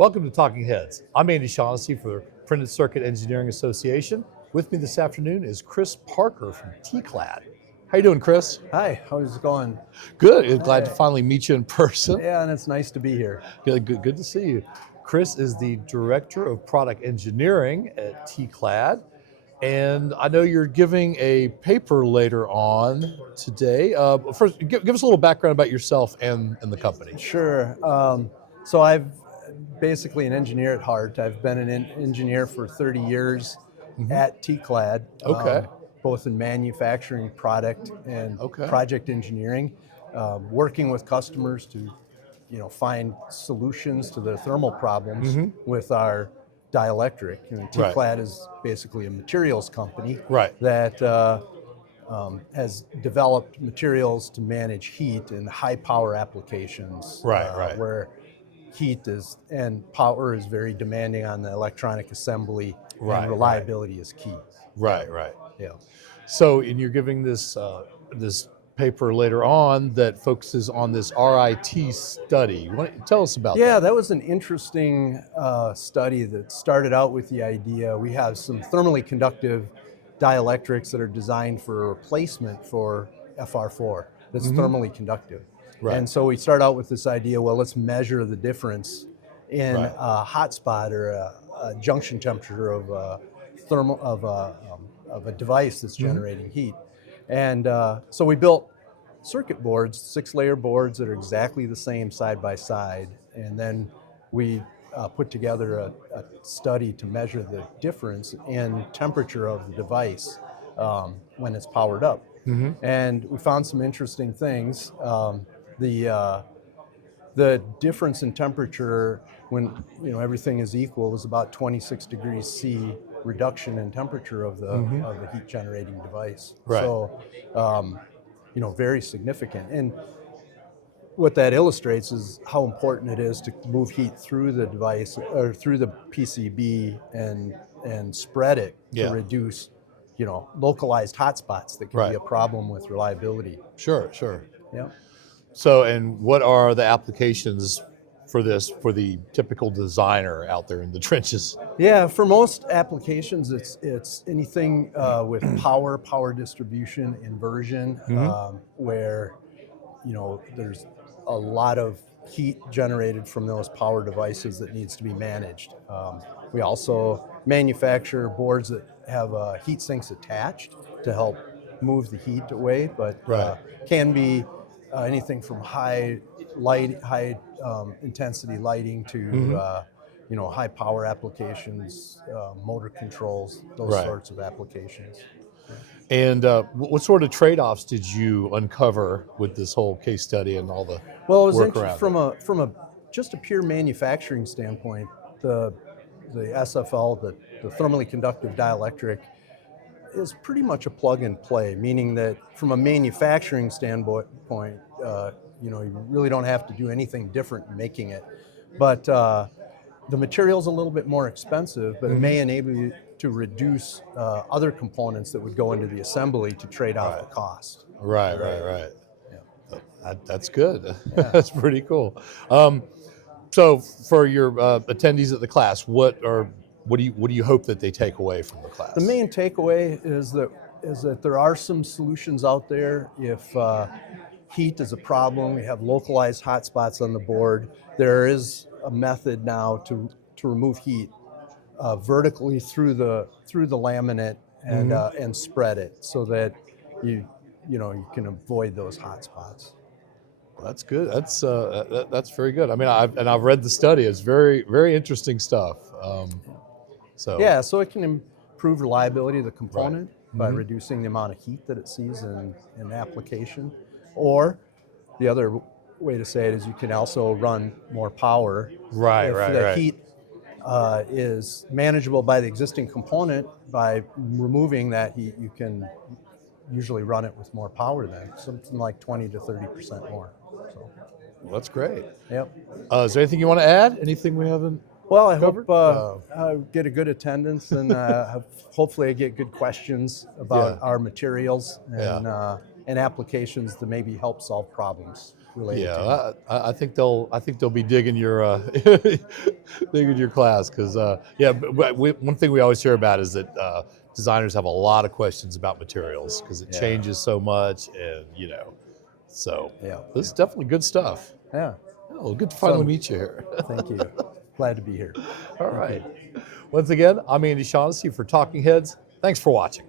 Welcome to Talking Heads. I'm Andy Shaughnessy for the Printed Circuit Engineering Association. With me this afternoon is Chris Parker from TClad. How you doing, Chris? Hi, how's it going? Good. Glad to finally meet you in person. Yeah, and it's nice to be here. Good to see you. Chris is the Director of Product Engineering at TClad. And I know you're giving a paper later on today. First, give us a little background about yourself and the company. Sure. So I'm basically an engineer at heart. I've been an engineer for 30 years at TClad, Okay. both in manufacturing, product, and Okay. project engineering, working with customers to, find solutions to their thermal problems with our dielectric. Right. TClad is basically a materials company Right. that has developed materials to manage heat in high power applications, Right. where heat and power is very demanding on the electronic assembly, Right, and reliability is key. Right. Yeah. So, and you're giving this this paper later on that focuses on this RIT study. You want to tell us about Yeah, that? that was an interesting study that started out with the idea. We have some thermally conductive dielectrics that are designed for replacement for FR4 that's thermally conductive. Right. And so we start out with this idea, well, let's measure the difference in Right. a hotspot or a junction temperature of a device that's generating heat. And so we built circuit boards, 6-layer boards that are exactly the same side by side. And then we put together a study to measure the difference in temperature of the device when it's powered up. And we found some interesting things. The difference in temperature when everything is equal was about 26 degrees C reduction in temperature of the heat generating device. Right. So very significant. And what that illustrates is how important it is to move heat through the device or through the PCB and spread it Yeah. to reduce localized hotspots that can Right. be a problem with reliability. Sure. Yeah. So, and what are the applications for this for the typical designer out there in the trenches? Yeah, for most applications, it's anything with power distribution, inversion, where there's a lot of heat generated from those power devices that needs to be managed. We also manufacture boards that have heat sinks attached to help move the heat away, but Right. can be anything from high intensity lighting to high power applications, motor controls, those Right. sorts of applications. And what sort of trade-offs did you uncover with this whole case study and all the Well, it was work around it? from a just a pure manufacturing standpoint. The SFL, the thermally conductive dielectric, is pretty much a plug and play, meaning that from a manufacturing standpoint, you really don't have to do anything different in making it. But the material's a little bit more expensive, but it may enable you to reduce other components that would go into the assembly to trade off the cost. Right. Yeah. That's good. That's pretty cool. So, for your attendees at the class, what do you hope that they take away from the class? The main takeaway is that there are some solutions out there. If heat is a problem, we have localized hotspots on the board. There is a method now to remove heat vertically through the laminate and spread it so that you can avoid those hotspots. That's good. That's very good. I mean, I've read the study. It's very, very interesting stuff. Yeah, so it can improve reliability of the component by reducing the amount of heat that it sees in application. Or the other way to say it is you can also run more power. If the heat is manageable by the existing component, by removing that heat, you can usually run it with more power then, something like 20 to 30% more. So, Well, that's great. yep. Is there anything you want to add? Anything we haven't? Well, I covered? hope I get a good attendance and hopefully I get good questions about Yeah. our materials and applications to maybe help solve problems. related to. Yeah, I think they'll be digging your digging your class because yeah. But one thing we always hear about is that designers have a lot of questions about materials because it Yeah. changes so much, and so Yeah. this is definitely good stuff. Yeah. Oh, good to finally So- meet you here. Thank you. Glad to be here. All right. Once again, I'm Andy Shaughnessy for Talking Heads. Thanks for watching.